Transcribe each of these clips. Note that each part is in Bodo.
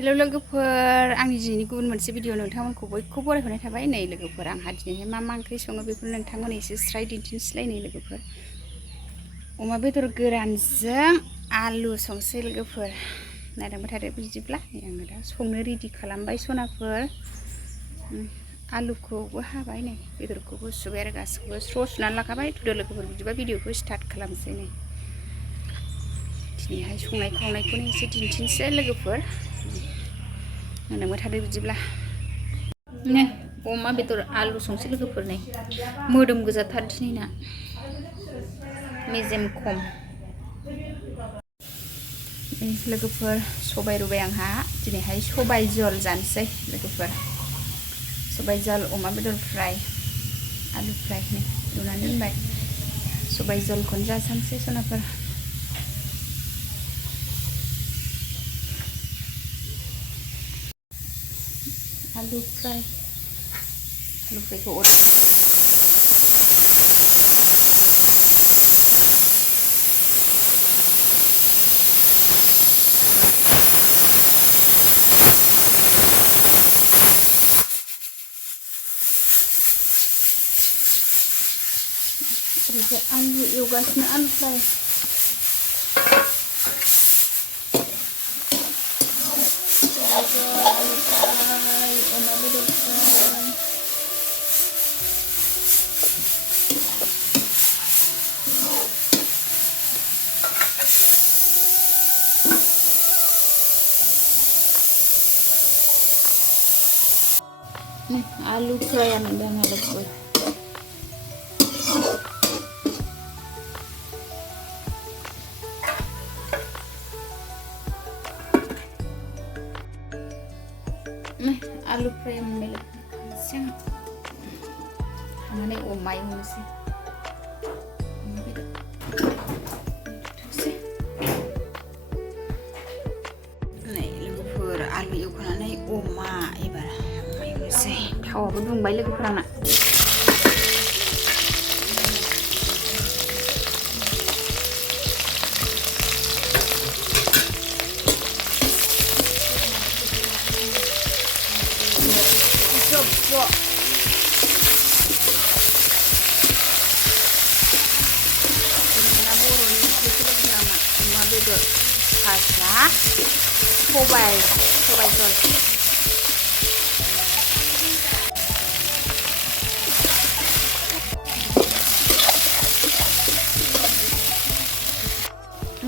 हेलौ लोगोफोर आंनि दिनैनि गुबुन मोनसे भिडिअ नोंथांमोनखौ बयखौबो बरायहरनाय थाबाय नै लोगोफोर आंहा दिनैहाय मा ओंख्रि सङो बेखौ नोंथांमोन एसे स्राय दिन्थिनोसैलाय नै लोगोफोर अमा बेदर गोरानजों आलु संसै लोगोफोर नायलांबाय थादो बिदिब्ला नै आङो दा संनो रेडि खालामबाय सनाफोर आलुखौबो हाबाय नै बेदरखौबो सुबाय आरो गासैखौबो स्र' सुनानै लाखाबाय थुदो लोगोफोर बिदिबा भिडिअखौ स्टार्ट खालामसै नै दिनैहाय संनाय खावनायखौनो एसे दिन्थिनोसै लोगोफोर नायलांबाय थादो बिदिब्ला नै अमा बेदर आलु संसै लोगोफोर नै मोदोम गोजाथार दिनैना मेजेम खम लोगोफोर सबाय रुबाय आंहा दिनैहाय सबाय जल जानोसै लोगोफोर सबाय जल अमा बेदर फ्राय आलु फ्राय नै एवनानै दोनबाय सबाय जलखौनो जासानोसै सनाफोर आलु फ्रायखौ आलु एवगासिनो आलु फ्राय अमा बेदर फ्राय आलु फ्रायानो दा लोगोफोर आलु फ्राय मोनबाय लोगोफोर खांनानै अमा एवनोसै नै लोगोफोर आलु एवखांनानै अमा एबार एवनोसै थावाबो दुंबाय लोगोफोर आंना अमा बेदर भाजा सबाय जल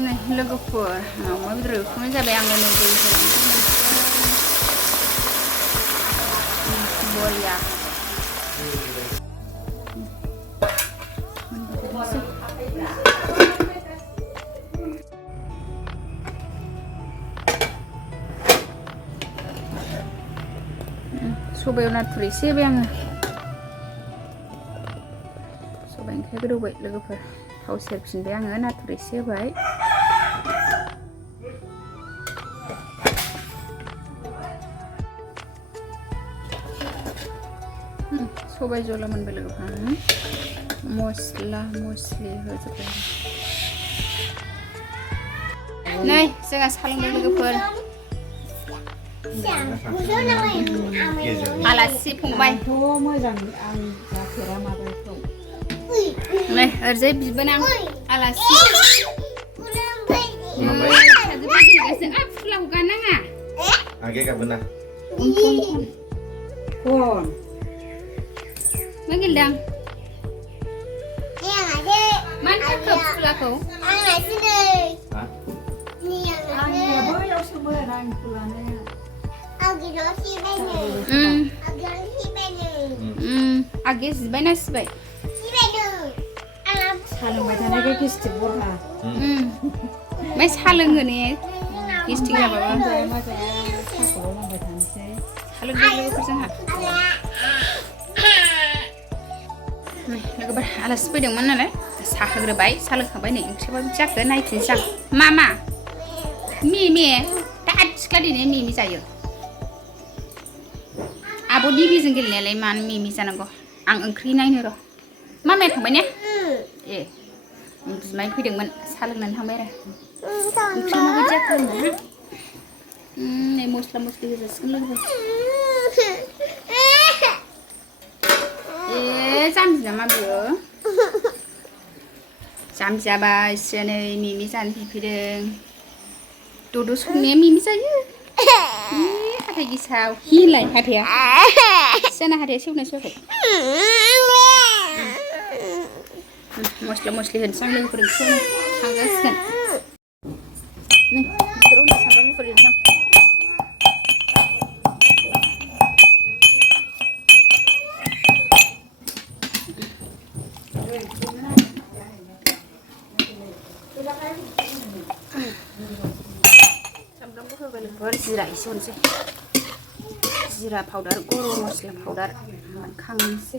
नै लोगोफोर अमा बेदर एवखांनाय जाबाय आङो नै दै बरिया सबायाव नाथुर एसे होबाय आङो सबाय ओंख्रिया गोदौबाय लोगोफोर थाव सेरफिनबाय आङो नाथुर एसे होबाय सबाय जला मोनबाय लोगोफोर मस्ला मस्लि होजोबबाय नै जोंहा साहा लोंबाय लोगोफोर आलासि फंबाय मोजां आं जाफेरा माबाखौ नै ओरैजाय बिबोनां आलासि फुलाखौ गाननाङा आगे गाबोना कन मा गेलदां मानो थाखो फुलाखौ आगे जिबायना सिबाय साहा लोंबाय थानायखाय गेस्टिक बरहा ओमफ्राय साहा लोङो ने गेस्टिक जाबाबो साहाखौल' लोंबाय थानोसै साहा लोंबाय लोगोफोर जोंहा लोगोफोर आलासि फैदोंमोन नालाय साहा होग्रोबाय साहा लोंखांबाय नै ओंख्रियाबा बिदि जाखो नायफिनसै आं मा मेमे दा आथिखा दिनै मेमे जायो आब' दिबिजों गेलेनायालाय मानो मेमे जानांगौ आं ओंख्रि नायनो र' मामाया थांबाय ने ए बिमाय फैदोंमोन साहा लोंनानै थांबाय आरो ओंख्रि माबायदि जाखो होनदों नै मस्ला मस्लि होजासिगोन लोगोफोर जाम्बि नामा बियो जाम्बि जाबाय सियानै मिमि जानो फैफैदों दद' संनाया मिमि जायो हाथाय गेसाव हिलाय हाथाया सियाना हाथाया सेवना सेवाखै मस्ला मस्लि होनोसै आं लोगोफोर ओंख्रियावनो थांजासिगोन नै बेदर होना सामब्राम गुफुर होनोसै आं सामब्राम गुफुर होबाय लोगोफोर जिरा एसे होनोसै जिरा पाउदार गरम मस्ला पाउदार खांनोसै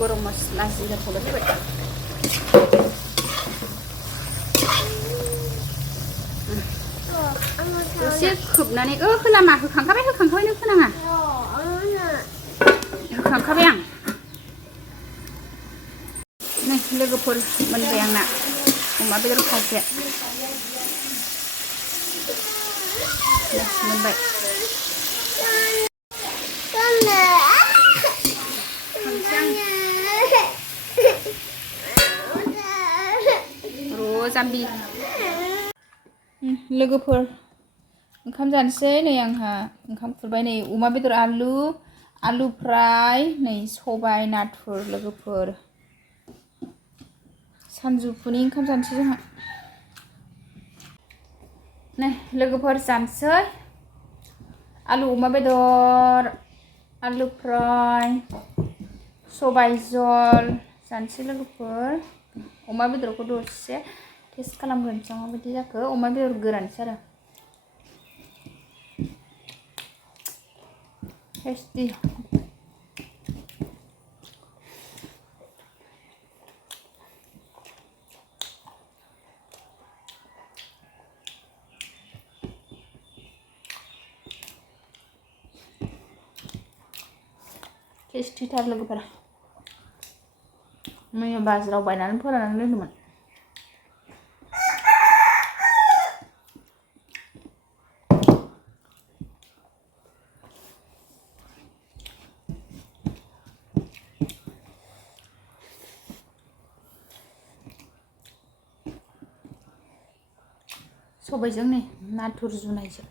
गरम मस्ला जिरा पाउदार होबाय दसे खोबनानै होनामा होखांखाबाय नों होनाङा होखांखाबाय आं नै लोगोफोर मोनबाय आंना अमा बेदर भाजिया मोनबाय र' जाम्बि लोगोफोर ओंखाम जानोसै नै आंहा ओंखाम खुरबाय नै अमा बेदर आलु फ्राय नै सबाय नाथुर लोगोफोर सानजौफुनि ओंखाम जानोसै जोंहा नै लोगोफोर जानोसै आलु अमा बेदर आलु फ्राय सबाय जल जानोसै लोगोफोर अमा बेदरखौ दसे टेस्ट खालामग्रोनोसै माबायदि जाखो अमा बेदर गोरानसो आरो टेस्टि टेस्टिथार लोगोफोर मैया बाजाराव बायनानै फोराननानै दोनदोंमोन सबायजों नै नाथुर जुनायजों